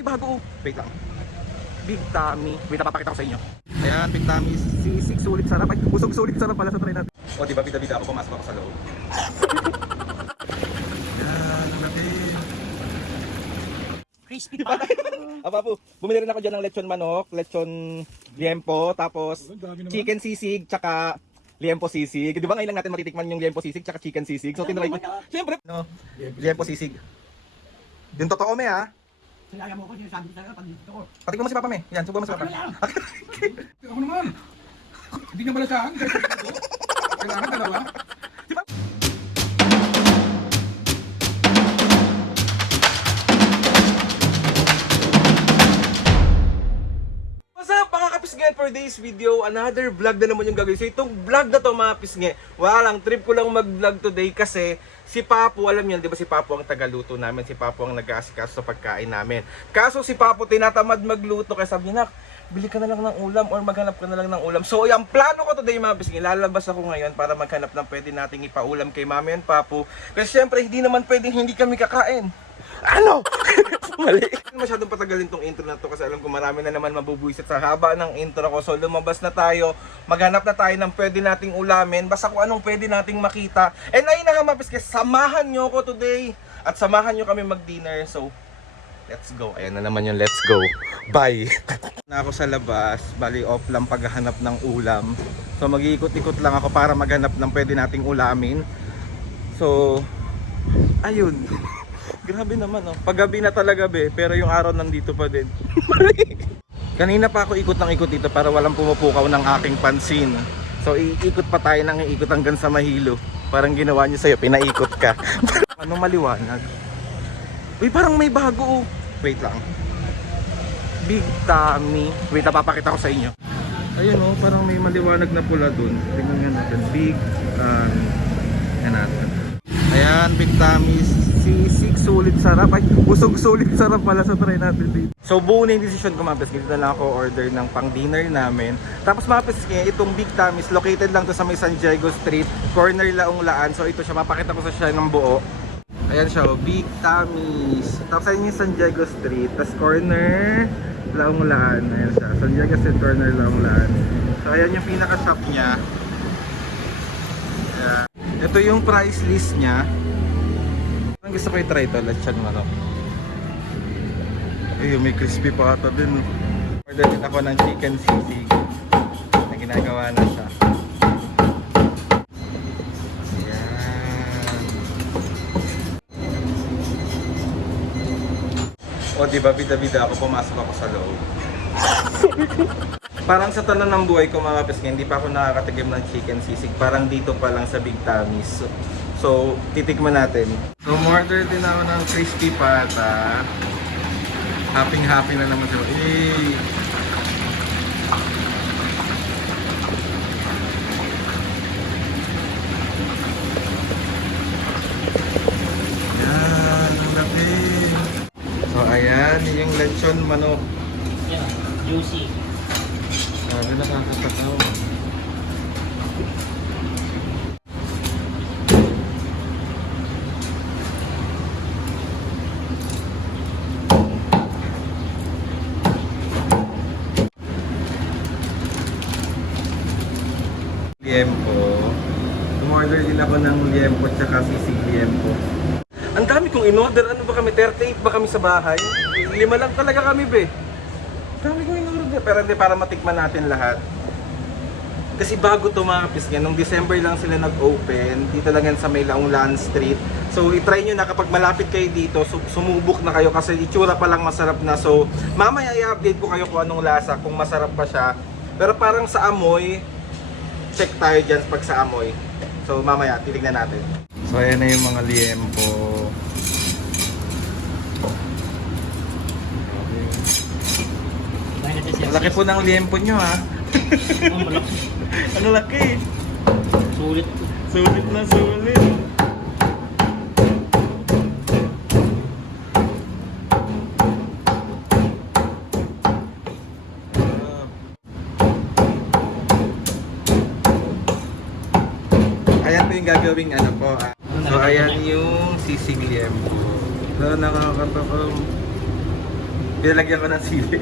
May bago. Wait lang. Big Tummy. Wait, napapakita ko sa inyo. Ayan, Big Tummy. Sisig, sulit, sarap. Ay, busog, sulit, sarap pala sa try natin. O, diba, bida-bida ako, pumasok ako sa loob. Ayan, laki. Crispy pa. Apapo, bumili rin ako dyan ng lechon manok, lechon liempo, tapos chicken sisig, tsaka liempo sisig. Di ba ngayon lang natin matitikman yung liempo sisig, tsaka chicken sisig? So, tinry ko. Siyempre, no, liempo sisig. Yung totoo, me, ha? Sinaya mo ko, sinasabi ko talaga pag dito ko. Patikman mo si Papa, me. Yan, subukan mo si Papa. Ako naman. Hindi niya balasahan. Kailangan dalawa. What's up mga kapisnge? For today's video, another vlog na naman yung gagawin. So itong vlog na to mga pisnge, walang trip ko lang mag-vlog today kasi si Papo, alam niyo, di ba si Papo ang tagaluto namin, si Papo ang nag-aasikaso sa pagkain namin. Kaso si Papo tinatamad magluto kaya sabi niya, bili ka na lang ng ulam or maghanap ka na lang ng ulam. So yung plano ko today mga pisnge, lalabas ako ngayon para maghanap ng pwede nating ipaulam kay Mami and Papo. Kasi syempre hindi naman pwedeng hindi kami kakain. Ano? Mali. Masyadong patagalin tong intro na to kasi alam ko marami na naman mabubuisit sa haba ng intro ko. So lumabas na tayo, maghanap na tayo ng pwede nating ulamin, basta kung anong pwede nating makita. And ayun na nga mga piskes, samahan nyo ko today at samahan nyo kami mag-dinner. So, let's go. Ayan na naman yung let's go. Bye! Na ako sa labas, bali off lang paghahanap ng ulam. So mag-iikot-ikot lang ako para maghanap ng pwede nating ulamin. So, ayun. Grabe naman, oh. Paggabi na talaga, be, pero yung araw nandito pa din. Kanina pa ako ikot ng ikot dito para walang pumupukaw ng aking pansin. So iikot pa tayo ng iikot hanggang sa Mahilo. Parang ginawa niyo sa'yo, pinaikot ka. Anong maliwanag? Uy, parang may bago, oh. Wait lang. Big Tummy. Wait, napapakita ko sa inyo. Ayun, oh, parang may maliwanag na pula dun. Tingnan nga natin. Big Tummy. Yan natin. Ayan, Big Tummy. Sisig, sulit, sarap. Ay, busog, sulit, sarap pala sa try natin dito. So, buo na yung decision ko mga peske. Dito na lang ako order ng pang dinner namin. Tapos mga peske, itong Big Tummy located lang to sa may San Diego Street, corner Laong Laan. So, ito siya, mapakita ko sa siya ng buo. Ayan siya, oh, Big Tummy. Tapos ayun yung San Diego Street. Tapos corner Laong Laan. Ayan siya, San Diego Street, corner Laong Laan. So, ayan yung pinaka-shop niya. Ayan. Ito yung price list niya. Ang gusto ko i-try ito, lechon manok. Eh, may crispy pa ata din. Order din ako ng chicken sisig na ginagawa na siya. Ayan. O, diba, bida-bida ako, pumasok ako sa loob. Parang sa tanan ng buhay ko mga peske, hindi pa ako nakakatigim ng chicken sisig. Parang dito pa lang sa Big Tummy. So, titikman natin. So, order din ako ng crispy pata. Happy na naman siya. Yay! Ayan, ang laki. So, ayan, yung lechon manok. Yan, juicy. Sabi na kakasakaw. Liempo. Umorder din ako ng liempo tsaka sisig liempo. Ang dami kong in-order. Ano ba kami? 38 ba kami sa bahay? 5 lang talaga kami, be. Dami kong in-order. Pero hindi, para matikman natin lahat. Kasi bago ito mga kapisnge, nung December lang sila nag-open. Dito lang yan sa may Laong Laan Street. So itry nyo na kapag malapit kayo dito, sumubok na kayo kasi itsura pa lang masarap na. So mamaya i-update ko kayo kung anong lasa, kung masarap pa siya. Pero parang sa amoy, check tayo dyan pag sa amoy. So mamaya, titignan natin. So ayan na yung mga liempo. Malaki po ng liempo nyo, ha? Ang malaki. Ano laki? Sulit. Sulit na sulit. Ayan po yung gagawing ano po. So ayan yung sisig liempo. So nakakatakam. Pinalagyan ko ng sili.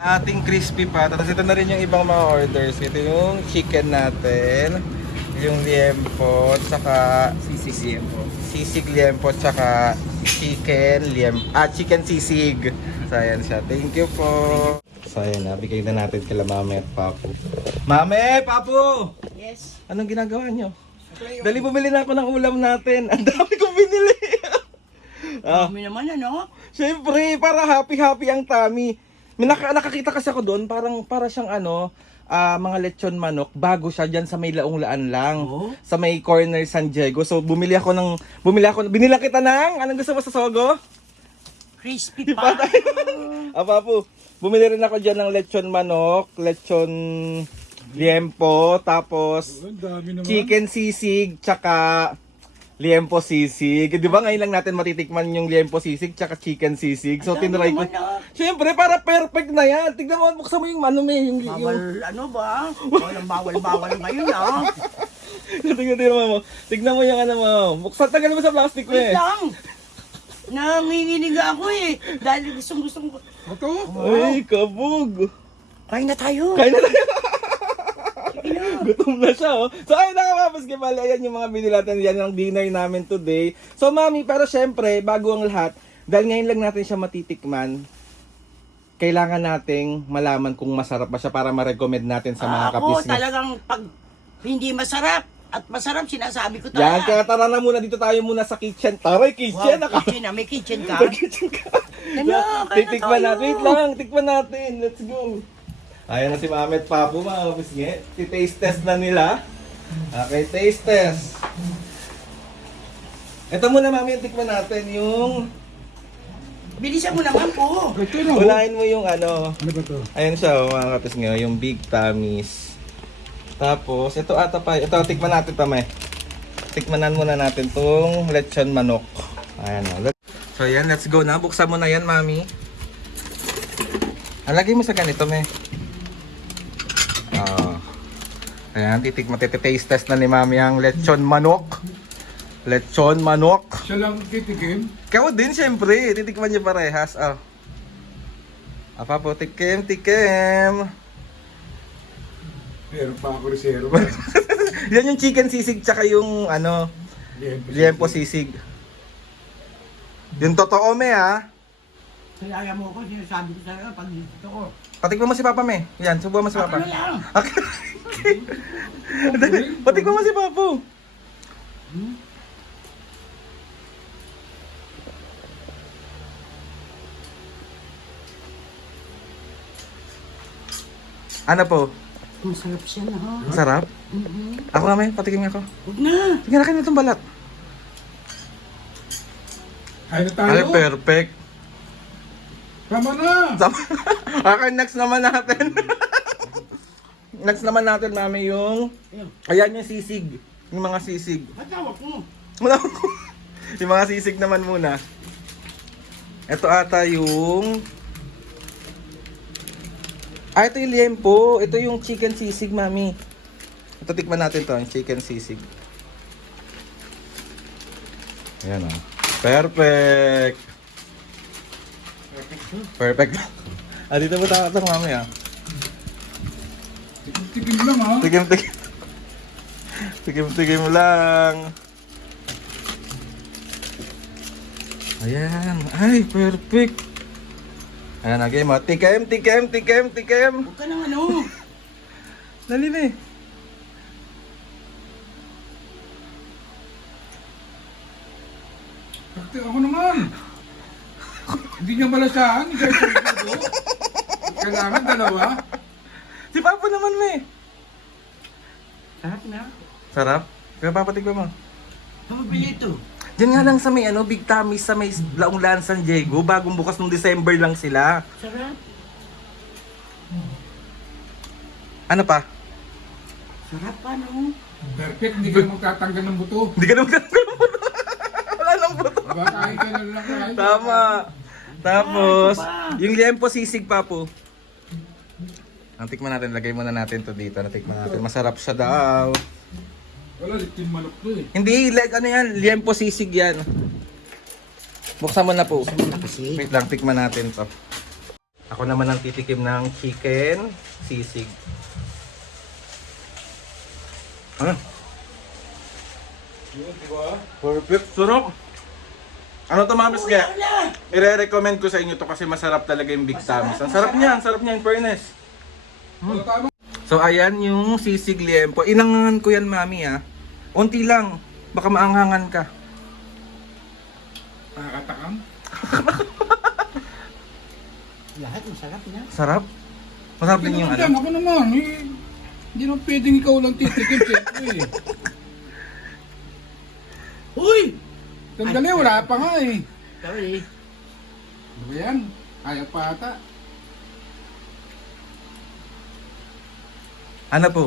Ating crispy pa. Tapos ito na rin yung ibang mga orders. Ito yung chicken natin. Yung liempo, tsaka sisig liempo, tsaka chicken sisig. So ayan siya. Thank you po. So ayan na, bigay na natin kila Mame at Papu. Mame! Papu! Yes. Anong ginagawa nyo? Dali bumili na ako ng ulam natin. Ang dami kong binili. Kami naman ano? Siyempre, para happy-happy ang tummy. May nakakita kasi ako doon, para siyang mga lechon manok, bago siya dyan sa may Laong-Laan lang. Oh. Sa may corner San Diego. So binila kita ng, anong gusto mo sa Sogo? Crispy pa. Papu, bumili rin ako dyan ng lechon manok, lechon liempo, tapos Ang dami naman. chicken sisig, tsaka liempo sisig. Di ba ngayon lang natin matitikman yung liempo sisig, tsaka chicken sisig. So Ang dami tinry ko. naman, ah. Siyempre, para perfect na yan. Tignan mo, buksan mo yung yung Bawal ano ba? Walang bawal ngayon ah. Tignan mo yung mo. Buksan, tagal mo sa plastic mo Wait eh. lang. Nanginginig ako eh. Dahil gustong ko. Ito? Ay, kabog. Kain na tayo. Kain na tayo. Sige na. Gutom na siya, oh. So, ayun na nga, basketball. Ayan yung mga binili natin yan ng dinner namin today. So, mami, pero syempre, bago ang lahat, dahil ngayon lang natin siya matitikman, kailangan nating malaman kung masarap ba siya para ma-recommend natin sa mga Ako kapisngi. talagang pag hindi masarap at masarap sinasabi ko Yan, talaga. kaya tara na muna dito tayo muna sa kitchen. Taray, kitchen! Wow, kitchen na. May kitchen ka? May kitchen ka. Ano, kaya na Titikman tayo. natin. Wait lang, tikman natin. Let's go. Ayan na si Mami at Papu, mga kapisngi. Taste test na nila. Okay, taste test. Ito muna, Mami, yung tikman natin yung... Bilisan mo naman po. Ito na. Ulahin mo yung ano. Ano ba to? Ayan siya, oh, mga kapisngi. Yung Big Tummies. Tapos, ito ata pa. Ito, tikman natin pa, May. Tikmanan muna natin tong lechon manok. Ayan, oh. So, yan. Let's go na. Buksan mo na yan, Mami. Lagay mo sa ganito, May. Ayan, taste test na ni Mami ang lechon manok. Lechon manok. Siya lang kitikim. Ikaw din, syempre. Titikman niyo parehas. Oh. Apa po, tikim. Meron pa ako reserva. Yan yung chicken sisig tsaka yung liempo sisig. Yung totoo, me, ha? Kaya mo ko, sinasabi ko talaga pag dito ko. Patikman mo si Papa, me. Yan, subuhan mo si Ako Papa. na lang. Okay. Patikman mo si Papa. Ano po? Masarap siya na ha. Masarap? Ako nga, me. Patikim ako. Huwag na. Tingnan na kayo itong balat. Ay na tayo. Ay, perfect. Tama na. Okay, next naman natin. Next naman natin, Mami, yung... Ayan yung sisig. Yung mga sisig. Ba't tawag mo? Wala ko. Yung mga sisig naman muna. Ito ata yung... ito yung liempo. Ito yung chicken sisig, Mami. Ito, tikman natin to, yung chicken sisig. Ayan, o. Perfect! Perfect. Dito mo takatang, Mami, ah. Tikim lang ha. Tikim. Tikim lang. Ayan. Ay, perfect. Ayan, okay mo. Tikim. Huwag ka nang ano. Dali na eh. Bakit ako naman? Hindi niya malasahan. Isa ko. Kailangan dalawa. Si Papa naman, me. Sarap na. Sarap. Kaya papatigwa mo. Pamabili ito. Diyan nga lang sa may Big Tummies sa may Laong-Laan San Diego. Bagong bukas nung December lang sila. Sarap. Ano pa? Sarap pa no? Perfect. Hindi ka magtatanggal ng buto. Hindi ka naman wala nang buto. Diba? Kain ka na lang. Kain. Tama. Tapos, ito pa. yung liempo sisig pa po. Ang tikman natin, lagay muna natin to dito. Natikman natin. Masarap siya daw. Wala, litin manok to eh. Hindi, like ano yan, liempo sisig yan. Buksan mo na po. Kasi, Wait lang, tikman natin to. Ako naman ang titikim ng chicken sisig. Ano? Yun, diba? Perfect, sarap. Ano to mga bisga? wala. I-recommend ko sa inyo to kasi masarap talaga yung Big Tamis. Ang sarap niya in fairness. Wala tama. So ayan yung sisig liempo. Inangangan ko yan mami ah. Unti lang, baka maanghangan ka. Nakakatakam. Lahat masarap na. Sarap. Masarap din yung ano. Ako naman eh. Hindi naman pwedeng ikaw lang titikim siyempre eh. Uy! Sandali, wala pa nga eh. Sorry. Ano ba yan? Ayaw pa ata. Ano po?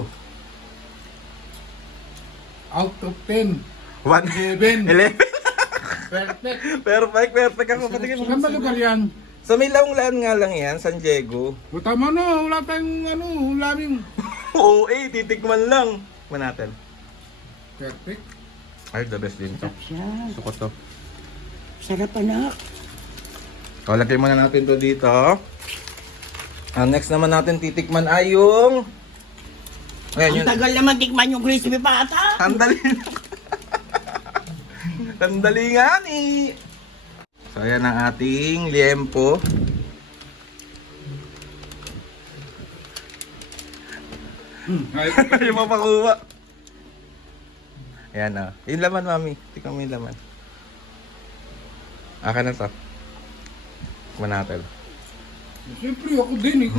Out of 10. 1, 11. 11. Perfect. Perfect ako. Patingin mo. Saan ba lugar yan? Sa may laong-laan nga lang yan, San Diego. O tama na, wala tayong ulaming. Oo titikman lang. Tikman natin. Perfect. Ay, the best din to. Sarap siya. Gusto ko to. Sarap anak. So, lagay muna natin to dito. Ang next naman natin titikman ay yung... Ayan, Ang yun. tagal naman tikman yung crispy pata. Sandali. Sandali nga ni. So, ayan ang ating liempo. Ayaw mo pakuha. Ayan ah. Yung laman, mami. Tingnan mo yung laman. Akin na to. Tikman natin. Siyempre ako din eh.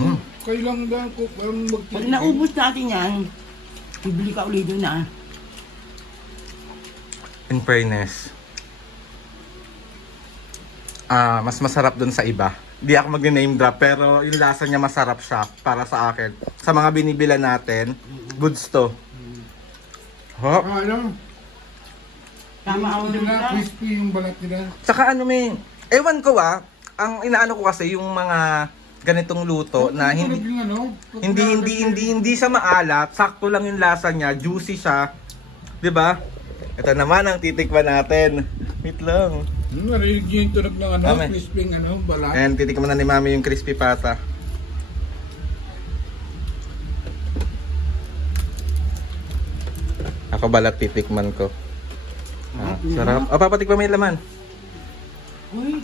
Kailangan ba ako parang Pag magtitigil? naubos natin yan, bibili ka ulit doon ah. In fairness, mas masarap dun sa iba. Di ako mag-name drop, pero yung lasa niya masarap siya para sa akin. Sa mga binibila natin, goods to. Hop. Ano? Tama ako Yung doon nila, na. crispy yung balat nila. Saka ano may, ewan ko ang inaano ko kasi yung mga ganitong luto na hindi Yung ano, hindi siya maalat, sakto lang yung lasa niya, juicy siya. 'Di ba? Ito naman ang titikman natin. Wait lang. Narinig niyo yung tunog ng ano, Amen. crispy balat. Ayan, titikman na ni Mami yung crispy pata. Ako balat titikman ko. Sarap. O, papatikman mo yung laman. Uy,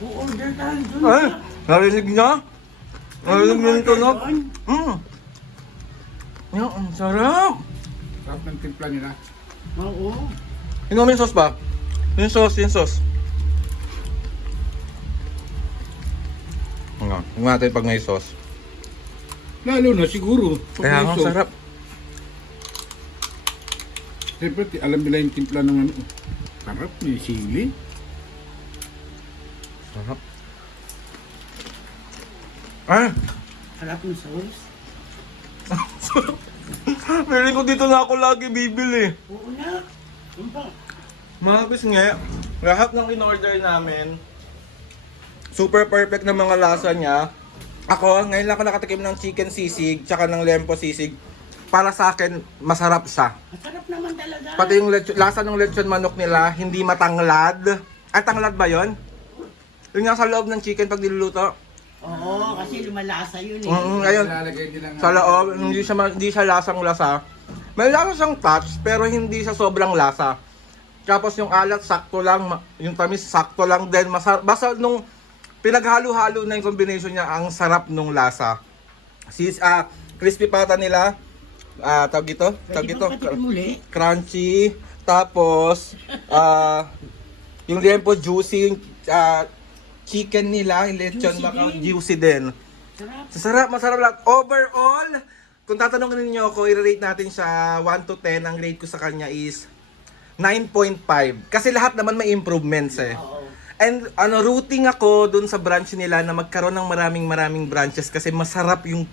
order tayo doon. Ay, narinig niya? Narinig niya yung tunog? Yan, ang sarap. Sarap ng timpla nila. Oo. Tingnan mo yung sauce ba? Yung sauce. Tingnan natin pag may sauce. Lalo na siguro. pag Kaya may ang sauce. sarap. Siyempre, alam nila yung timpla ng ano. Sarap, may sili. Sarap. Ay! Sarap ng sauce. Feeling ko dito na ako lagi bibili. Oo na. Ano pa? Mga pisngi, lahat ng in-order namin, super perfect na mga lasa niya. Ako, ngayon lang ako nakatikim ng chicken sisig, tsaka ng lempo sisig. Para sa akin, masarap siya. Masarap naman talaga. Pati yung lasa ng lechon manok nila, hindi matanglad. Ay, tanglad ba yon? Yung nga sa loob ng chicken pag niluluto. Oo, kasi lumalasa yun eh. Ayun, Ilalagay nila nga. sa loob, hindi siya lasang lasa. May lasa siyang touch, pero hindi siya sobrang lasa. Tapos yung alat, sakto lang. Yung tamis, sakto lang din. Basta nung pinaghalo-halo na yung combination niya, ang sarap nung lasa. Crispy pata nila. Tawag ito? Pwede bang patikim muli? Crunchy. Tapos, yung liempo juicy. Yung chicken nila, yung lechon, Juicy baka din. juicy din. Sarap. Masarap lahat. Overall, kung tatanungin niyo ako, i-rate natin siya 1 to 10. Ang rate ko sa kanya is 9.5. Kasi lahat naman may improvements eh. Oo. And rooting ako dun sa branch nila na magkaroon ng maraming branches kasi masarap yung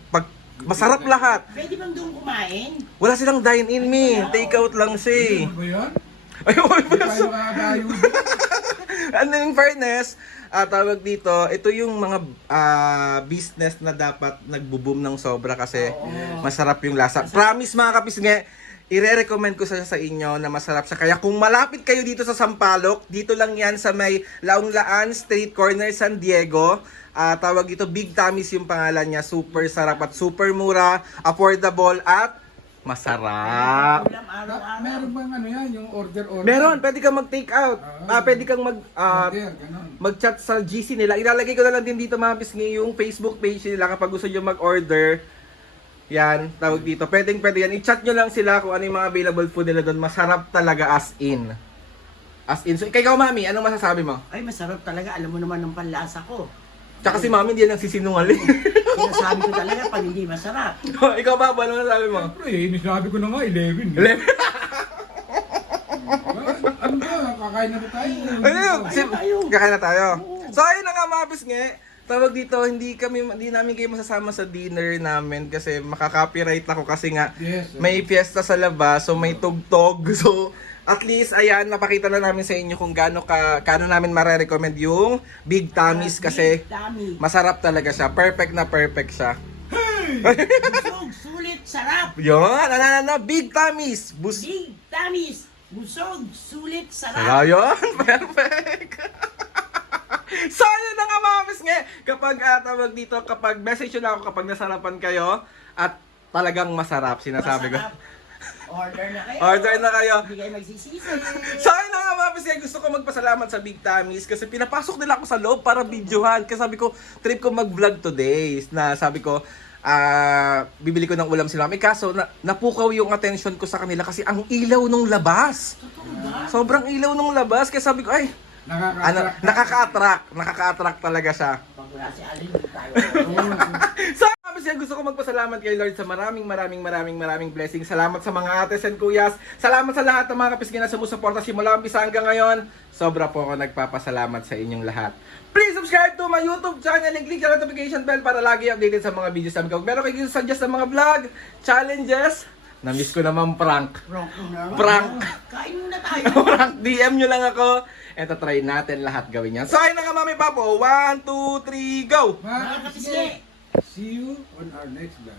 masarap lahat. Pwede bang doon kumain? Wala silang dine-in take out lang siya eh. Ano ba yan? Ayun, Hindi tayo makakadayo. And in fairness, tawag dito, ito yung mga business na dapat nagbo-boom ng sobra kasi masarap yung lasa. Promise mga kapisngi, ire-recommend ko sa inyo na masarap siya. Kaya kung malapit kayo dito sa Sampaloc, dito lang yan sa may Laong-Laan Street Corner, San Diego. Tawag dito, Big Tammy's yung pangalan niya. Super sarap at super mura, affordable at masarap. Ulam araw-araw. Meron bang ano yan, yung order? Meron, pwede kang mag-take out. Pwede kang Order, ganun. mag-chat sa GC nila. Ilalagay ko na lang din dito mga pisngi yung Facebook page nila kapag gusto nyo mag-order. Yan, tawag dito. Pwede yan. I-chat nyo lang sila kung ano yung mga available food nila doon. Masarap talaga as in. As in. So, ikaw, Mami, anong masasabi mo? Ay, masarap talaga. Alam mo naman ang panlasa ko. Tsaka si Mami, hindi yan nagsisinungaling. Sinasabi ko talaga pag hindi masarap. Ikaw, Papa, ano masasabi mo? Siyempre, sinabi ko na nga, 11. Ano ba? Kakain na ba tayo? Kakain na tayo. So, ayun na nga, mga pisngi. Tawag dito, hindi namin kayo masasama sa dinner namin kasi makaka-copyright ako kasi nga Yes. may fiesta sa labas, so may tugtog. So, at least, ayan, napakita na namin sa inyo kung gaano namin mare-recommend yung Big Tammy's kasi Big Tammy. masarap talaga siya. Perfect na perfect siya. Busog, sulit, sarap. Yun, Big Tammy's. Big Tammy's. Busog, sulit, sarap. Yun, perfect. So, yun na nga mga pisngi. Kapag tawag dito, kapag message nyo na ako kapag nasarapan kayo at talagang masarap, sinasabi ko. Masarap. Order na kayo. Order na kayo. Hindi kayo magsisisi. So, ayun na nga mga pisngi. Gusto ko magpasalamat sa Big Tammy's kasi pinapasok nila ako sa loob para videohan. Kasi sabi ko, trip ko mag-vlog today. Na sabi ko, bibili ko ng ulam sila. May kaso, napukaw yung attention ko sa kanila kasi ang ilaw nung labas. Sobrang ilaw nung labas. Kaya sabi ko, ay, nakaka-attract talaga siya. Pag wala si Alin, tayo. So, kasi gusto ko magpasalamat kay Lord sa maraming blessings. Salamat sa mga ates and kuyas. Salamat sa lahat ng mga kapisngi na sumusuporta simula umpisa hanggang ngayon. Sobra po ako nagpapasalamat sa inyong lahat. Please subscribe to my YouTube channel and click the notification bell para lagi updated sa mga videos namin. Kung meron kayo suggest sa mga vlog, challenges, na-miss ko naman prank. Prank. Kain muna tayo. Prank, DM nyo lang ako. Eto, try natin lahat gawin yan. So, ayun na nga, Mami Papo. 1, 2, 3, go! Mga Mga kapisngi. See you on our next vlog.